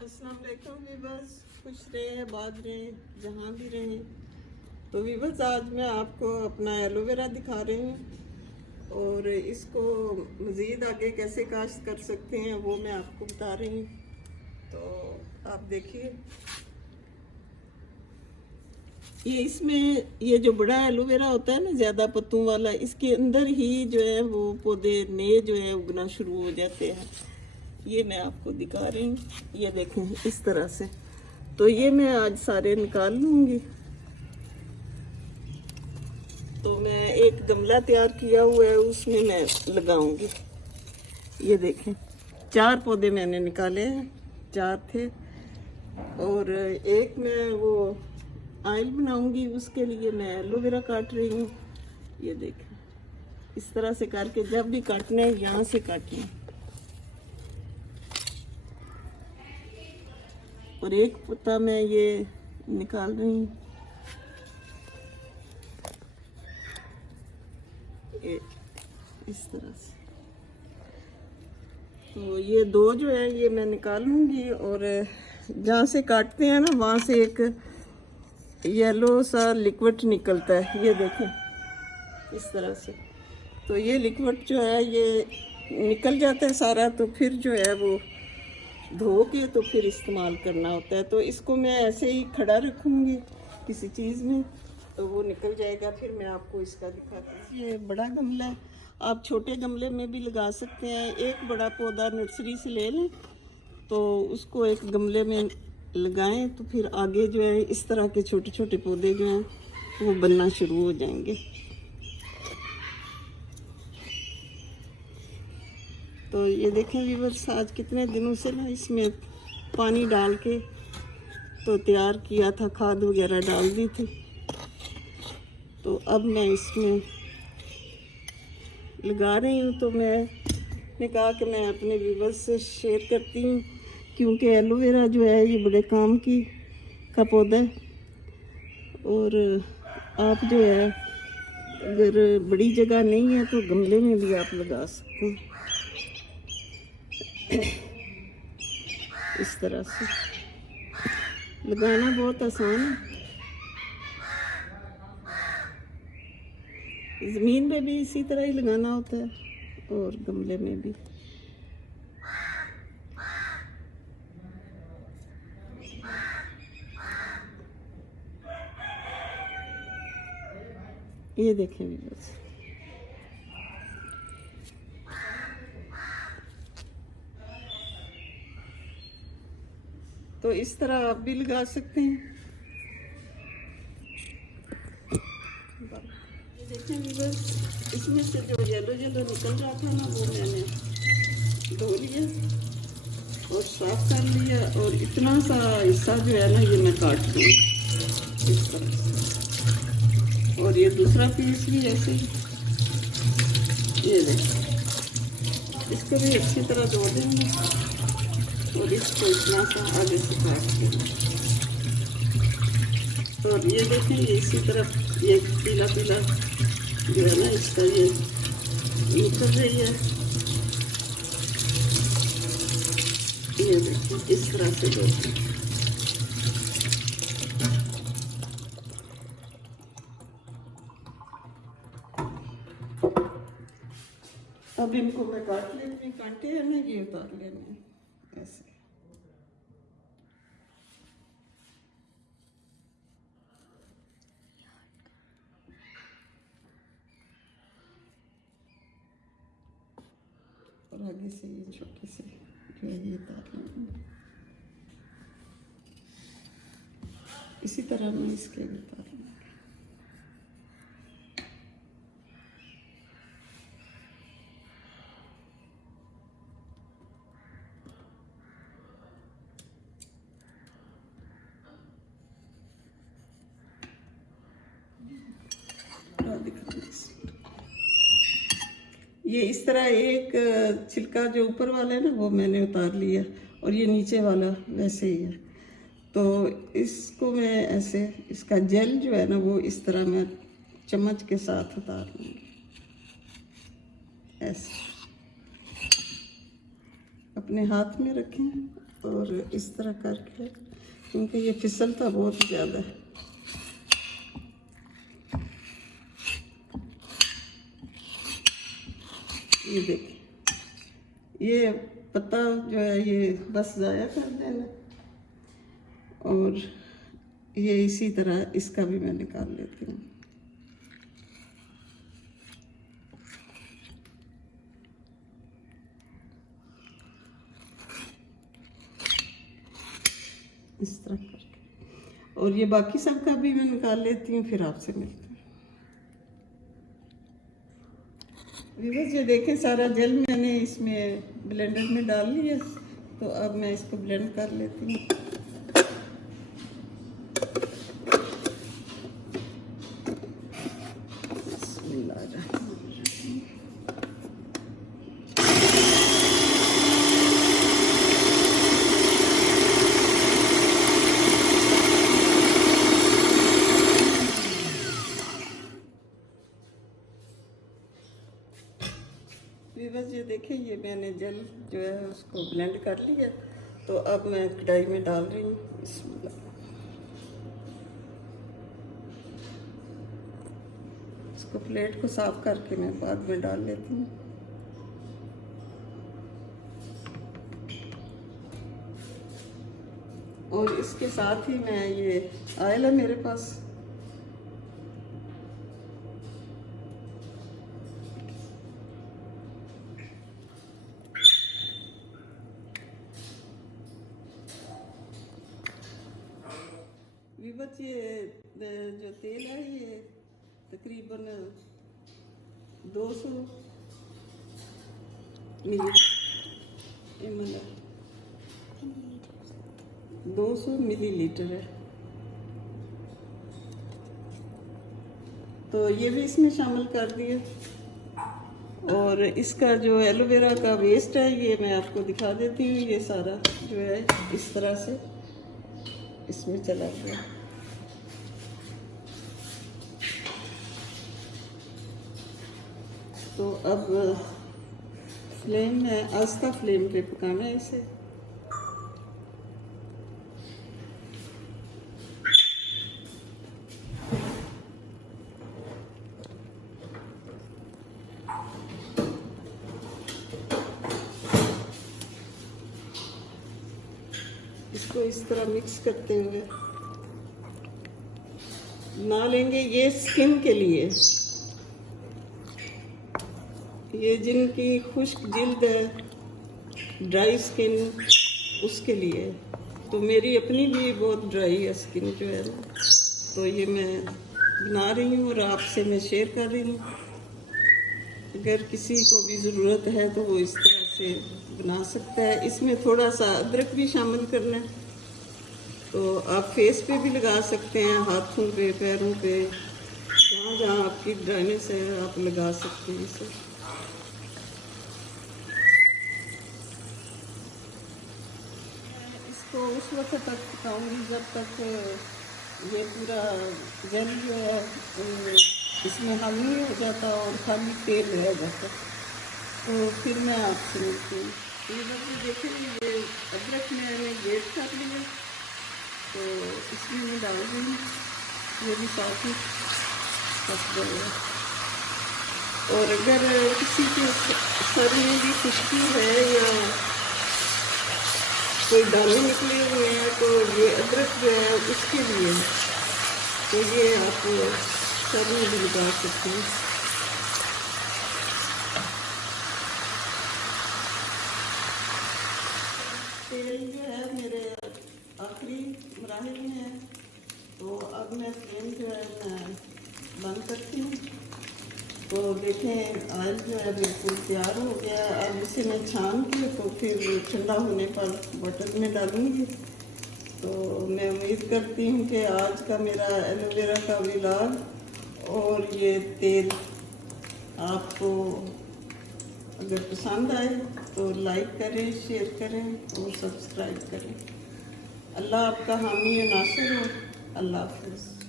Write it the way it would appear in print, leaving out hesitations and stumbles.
अस्सलाम वालेकुम वीवर्स, खुश रहें, आबाद रहें, जहाँ भी रहें। तो वीवर्स, आज मैं आपको अपना एलोवेरा दिखा रही हूँ और इसको मज़ीद आगे कैसे काश्त कर सकते हैं वो मैं आपको बता रही हूँ। तो आप देखिए, ये इसमें ये जो बड़ा एलोवेरा होता है ना, ज़्यादा पत्तों वाला, इसके अंदर ही जो है वो पौधे नए जो है उगना शुरू हो जाते हैं। ये मैं आपको दिखा रही हूँ, ये देखें इस तरह से। तो ये मैं आज सारे निकाल लूँगी। तो मैं एक गमला तैयार किया हुआ है, उसमें मैं लगाऊंगी। ये देखें, 4 पौधे मैंने निकाले हैं, 4 थे। और एक मैं वो ऑयल बनाऊंगी, उसके लिए मैं एलोवेरा काट रही हूँ। ये देखें, इस तरह से करके जब भी काटने हैं यहाँ से काटना। और एक पत्ता मैं ये निकाल रही हूँ, इस तरह से। तो ये 2 जो है ये मैं निकाल लूँगी। और जहाँ से काटते हैं ना, वहाँ से एक येलो सा लिक्विड निकलता है, ये देखें इस तरह से। तो ये लिक्विड जो है ये निकल जाता है सारा, तो फिर जो है वो धो के तो फिर इस्तेमाल करना होता है। तो इसको मैं ऐसे ही खड़ा रखूँगी किसी चीज़ में, तो वो निकल जाएगा। फिर मैं आपको इसका दिखाती हूँ। ये बड़ा गमला है, आप छोटे गमले में भी लगा सकते हैं। एक बड़ा पौधा नर्सरी से ले लें, तो उसको एक गमले में लगाएं, तो फिर आगे जो है इस तरह के छोटे छोटे पौधे जो हैं वो बनना शुरू हो जाएंगे। तो ये देखें व्यूअर्स, आज कितने दिनों से ना इसमें पानी डाल के तो तैयार किया था, खाद वगैरह डाल दी थी। तो अब मैं इसमें लगा रही हूँ। तो मैंने कहा कि मैं अपने व्यूअर्स से शेयर करती हूँ, क्योंकि एलोवेरा जो है ये बड़े काम की का पौधा है। और आप जो है अगर बड़ी जगह नहीं है तो गमले में भी आप लगा सकते हैं इस तरह से। लगाना बहुत आसान है, ज़मीन में भी इसी तरह ही लगाना होता है और गमले में भी। ये देखें बस, तो इस तरह आप भी लगा सकते हैं। ये देखें बस, इसमें से जो येलो येलो निकल रहा था ना, वो मैंने धो लिया और साफ कर लिया। और इतना सा हिस्सा जो है ना, ये मैं काट दूँ इस तरह से। और ये दूसरा पीस भी ऐसे ही, ये देखें, इसको भी अच्छी तरह धो देंगे और इसको इतना सा आगे से काट देंगे। और ये देखें, ये इसी तरफ ये पीला पीला जो है ना, इसका ये निकल रही है। ये देखें इस तरह से धोते। अब इनको मैं काट लेती हूँ, कांटे हैं ना ये उतार लेने हैं ऐसे। और आगे से ये छोटे से जो है ये उतार लेंगे। इसी तरह मैं इसके भी उतार लूँगी। ये इस तरह एक छिलका जो ऊपर वाला है ना, वो मैंने उतार लिया, और ये नीचे वाला वैसे ही है। तो इसको मैं ऐसे, इसका जेल जो है ना, वो इस तरह मैं चम्मच के साथ उतार लूँगी ऐसे। अपने हाथ में रखें और इस तरह करके, क्योंकि ये फिसलता बहुत ज़्यादा है। ये देखिए, ये पत्ता जो है ये बस ज़ाया कर देना, और ये इसी तरह इसका भी मैं निकाल लेती हूँ। इस तरह करके, और ये बाकी सब का भी मैं निकाल लेती हूँ, फिर आपसे मिलती हूँ। व्यूअर्स, ये देखें सारा जेल मैंने इसमें ब्लेंडर में डाल लिया, तो अब मैं इसको ब्लेंड कर लेती हूँ। बस ये देखिए, ये मैंने जेल जो है उसको ब्लेंड कर लिया, तो अब मैं कढ़ाई में डाल रही हूँ। इसको प्लेट को साफ करके मैं बाद में डाल लेती हूँ। और इसके साथ ही मैं ये ऑयल है मेरे पास, विवत ये जो तेल है ये तकरीबन 200 मिलीलीटर है, तो ये भी इसमें शामिल कर दिए। और इसका जो एलोवेरा का वेस्ट है ये मैं आपको दिखा देती हूँ। ये सारा जो है इस तरह से इसमें चला गया। तो अब फ्लेम है, आस्था फ्लेम पे पकाना है इसे। इसको इस तरह मिक्स करते हुए ना लेंगे। ये स्किन के लिए, ये जिनकी खुश्क जिल्द है, ड्राई स्किन, उसके लिए। तो मेरी अपनी भी बहुत ड्राई है स्किन जो है ना, तो ये मैं बना रही हूँ और आपसे मैं शेयर कर रही हूँ। अगर किसी को भी ज़रूरत है तो वो इस तरह से बना सकता है। इसमें थोड़ा सा अदरक भी शामिल करना है, तो आप फेस पे भी लगा सकते हैं, हाथों पे, पैरों पे, जहाँ जहाँ आपकी ड्राइनेस है आप लगा सकते हैं इसे। इसको उस वक्त तक पकाऊंगी जब तक ये पूरा जेल जो है इसमें हल नहीं हो जाता और खाली तेल रह जाता, तो फिर मैं आपसे मिलती हूँ। ये बस देखें, ये अदरक मैंने ग्रेट कर लिया, तो इसमें मैं डाल रही हूँ। ये भी साथ ही पक जाएगा। और अगर किसी के सर में भी खुश्की है या कोई दाने निकले हुए हैं, तो ये अदरक जो है उसके लिए, तो ये आप सर में भी लगा सकते हैं। तेल जो है मेरे आखिरी मराहिल में है, तो अब मैं फ्लेम जो है मैं बंद करती हूँ। तो देखें ऑयल जो है बिल्कुल तैयार हो गया। अब इसे मैं छान के तो फिर ठंडा होने पर बॉटल में डालूँगी। तो मैं उम्मीद करती हूँ कि आज का मेरा एलोवेरा का व्लॉग और ये तेल आपको अगर पसंद आए तो लाइक करें, शेयर करें और सब्सक्राइब करें। अल्लाह आपका हामी और नासिर हो। अल्लाह हाफ़िज़।